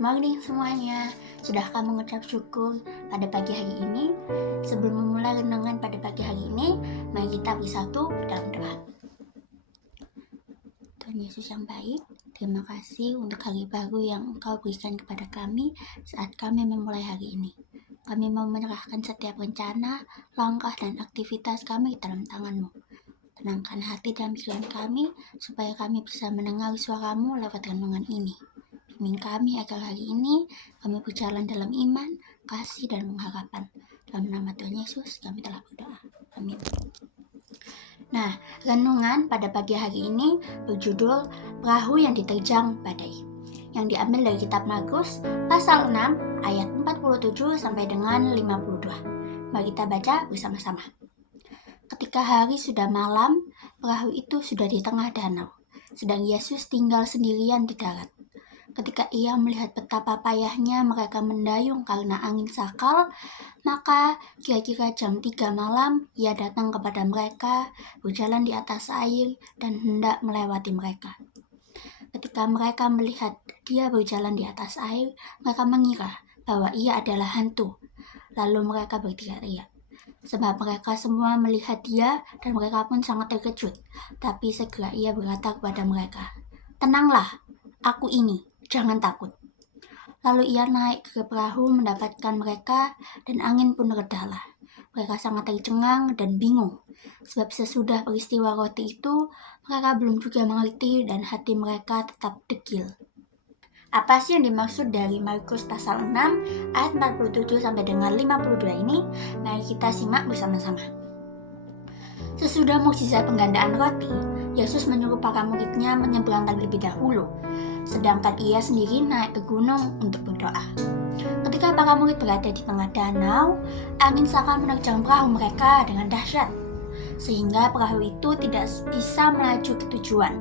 morning semuanya. Sudahkah mengucap syukur pada pagi hari ini? Sebelum memulai renungan pada pagi hari ini, mari kita bersatu dalam doa. Tuhan Yesus yang baik, terima kasih untuk hari baru yang Engkau berikan kepada kami saat kami memulai hari ini. Kami mau menyerahkan setiap rencana, langkah, dan aktivitas kami dalam tangan-Mu. Tenangkan hati dan pikiran kami, supaya kami bisa mendengar suara-Mu lewat renungan ini. Bimbing kami agar hari ini kami berjalan dalam iman, kasih, dan pengharapan. Dalam nama Tuhan Yesus kami telah berdoa. Amin. Nah, renungan pada pagi hari ini berjudul Perahu yang Diterjang Badai, yang diambil dari kitab Markus pasal 6 ayat 47 sampai dengan 52. Mari kita baca bersama-sama. Ketika hari sudah malam, perahu itu sudah di tengah danau, sedang Yesus tinggal sendirian di darat. Ketika ia melihat betapa payahnya mereka mendayung karena angin sakal, maka kira-kira jam 3 malam ia datang kepada mereka, berjalan di atas air dan hendak melewati mereka. Ketika mereka melihat dia berjalan di atas air, mereka mengira bahwa ia adalah hantu. Lalu mereka berteriak-teriak, sebab mereka semua melihat dia dan mereka pun sangat terkejut. Tapi segera ia berkata kepada mereka, "Tenanglah, aku ini. Jangan takut." Lalu ia naik ke perahu mendapatkan mereka dan angin pun redalah. Mereka sangat tercengang dan bingung, sebab sesudah peristiwa roti itu, mereka belum juga mengerti dan hati mereka tetap degil. Apa sih yang dimaksud dari Markus pasal 6 ayat 47 sampai dengan 52 ini? Mari kita simak bersama-sama. Sesudah mukjizat penggandaan roti, Yesus menyuruh para muridnya menyeberang terlebih dahulu, sedangkan ia sendiri naik ke gunung untuk berdoa. Ketika para murid berada di tengah danau, angin sakal menerjang perahu mereka dengan dahsyat, sehingga perahu itu tidak bisa melaju ke tujuan.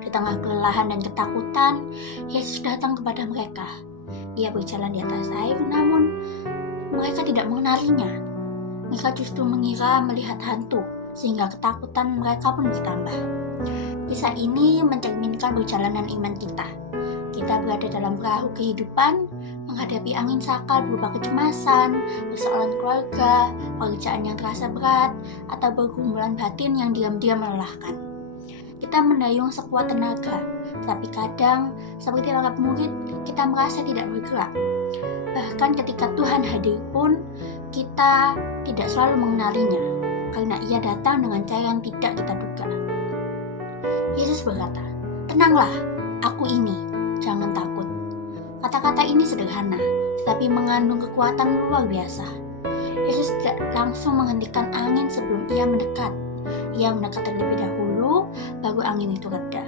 Di tengah kelelahan dan ketakutan, Yesus datang kepada mereka. Ia berjalan di atas air, namun mereka tidak mengenalinya. Mereka justru mengira melihat hantu, sehingga ketakutan mereka pun bertambah. Kisah ini mencerminkan perjalanan iman kita. Kita berada dalam perahu kehidupan, menghadapi angin sakal berupa kecemasan, persoalan keluarga, pekerjaan yang terasa berat, atau pergumulan batin yang diam-diam melelahkan. Kita mendayung sekuat tenaga, tapi kadang, seperti para murid, kita merasa tidak bergerak. Bahkan ketika Tuhan hadir pun, kita tidak selalu mengenalinya, karena ia datang dengan cara yang tidak kita duga. Yesus berkata, "Tenanglah, aku ini, jangan takut." Kata-kata ini sederhana, tetapi mengandung kekuatan luar biasa. Yesus tidak langsung menghentikan angin sebelum ia mendekat. Ia mendekat terlebih dahulu, baru angin itu reda.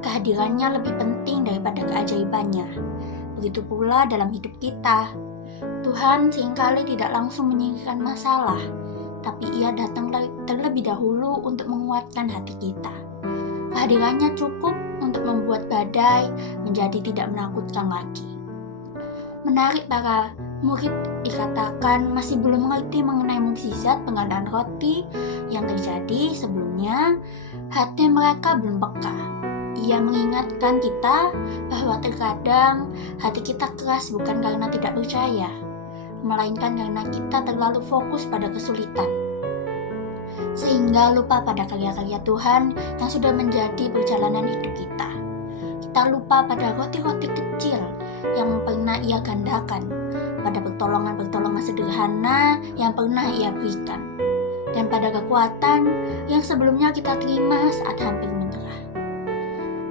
Kehadirannya lebih penting daripada keajaibannya. Begitu pula dalam hidup kita. Tuhan seringkali tidak langsung menyingkirkan masalah, tapi ia datang terlebih dahulu untuk menguatkan hati kita. Kehadirannya cukup untuk membuat badai menjadi tidak menakutkan lagi. Menarik, para murid dikatakan masih belum mengerti mengenai mukjizat penggandaan roti yang terjadi sebelumnya. Hati mereka belum peka. Ia mengingatkan kita bahwa terkadang hati kita keras bukan karena tidak percaya, melainkan karena kita terlalu fokus pada kesulitan, sehingga lupa pada karya-karya Tuhan yang sudah menjadi perjalanan hidup kita. Kita lupa pada roti-roti kecil yang pernah ia gandakan, pada pertolongan-pertolongan sederhana yang pernah ia berikan, dan pada kekuatan yang sebelumnya kita terima saat hampir menyerah.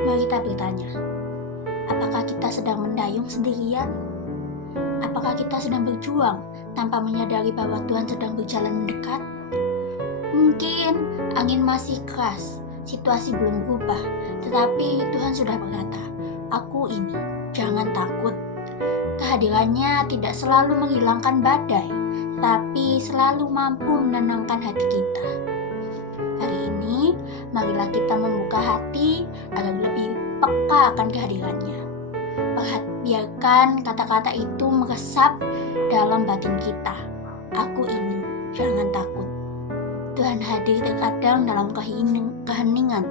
Mari kita bertanya, apakah kita sedang mendayung sendirian? Apakah kita sedang berjuang tanpa menyadari bahwa Tuhan sedang berjalan mendekat? Mungkin angin masih keras, situasi belum berubah, tetapi Tuhan sudah berkata, "Aku ini, jangan takut." Kehadirannya tidak selalu menghilangkan badai, tapi selalu mampu menenangkan hati kita. Hari ini, marilah kita membuka hati agar lebih peka akan kehadirannya. Biarkan kata-kata itu meresap dalam batin kita. Aku ini, jangan takut. Tuhan hadir terkadang dalam keheningan,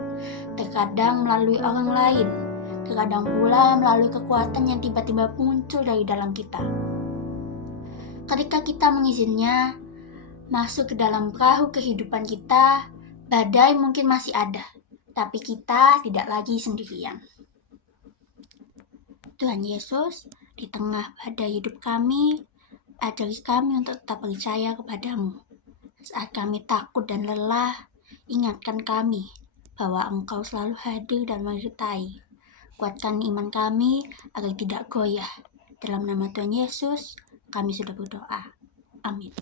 terkadang melalui orang lain, Terkadang pula melalui kekuatan yang tiba-tiba muncul dari dalam kita. Ketika kita mengizinnya masuk ke dalam perahu kehidupan kita, badai mungkin masih ada, tapi kita tidak lagi sendirian. Tuhan Yesus, di tengah badai hidup kami, ajari kami untuk tetap percaya kepadamu. Saat kami takut dan lelah, ingatkan kami bahwa Engkau selalu hadir dan menyertai. Kuatkan iman kami agar tidak goyah. Dalam nama Tuhan Yesus, kami sudah berdoa. Amin.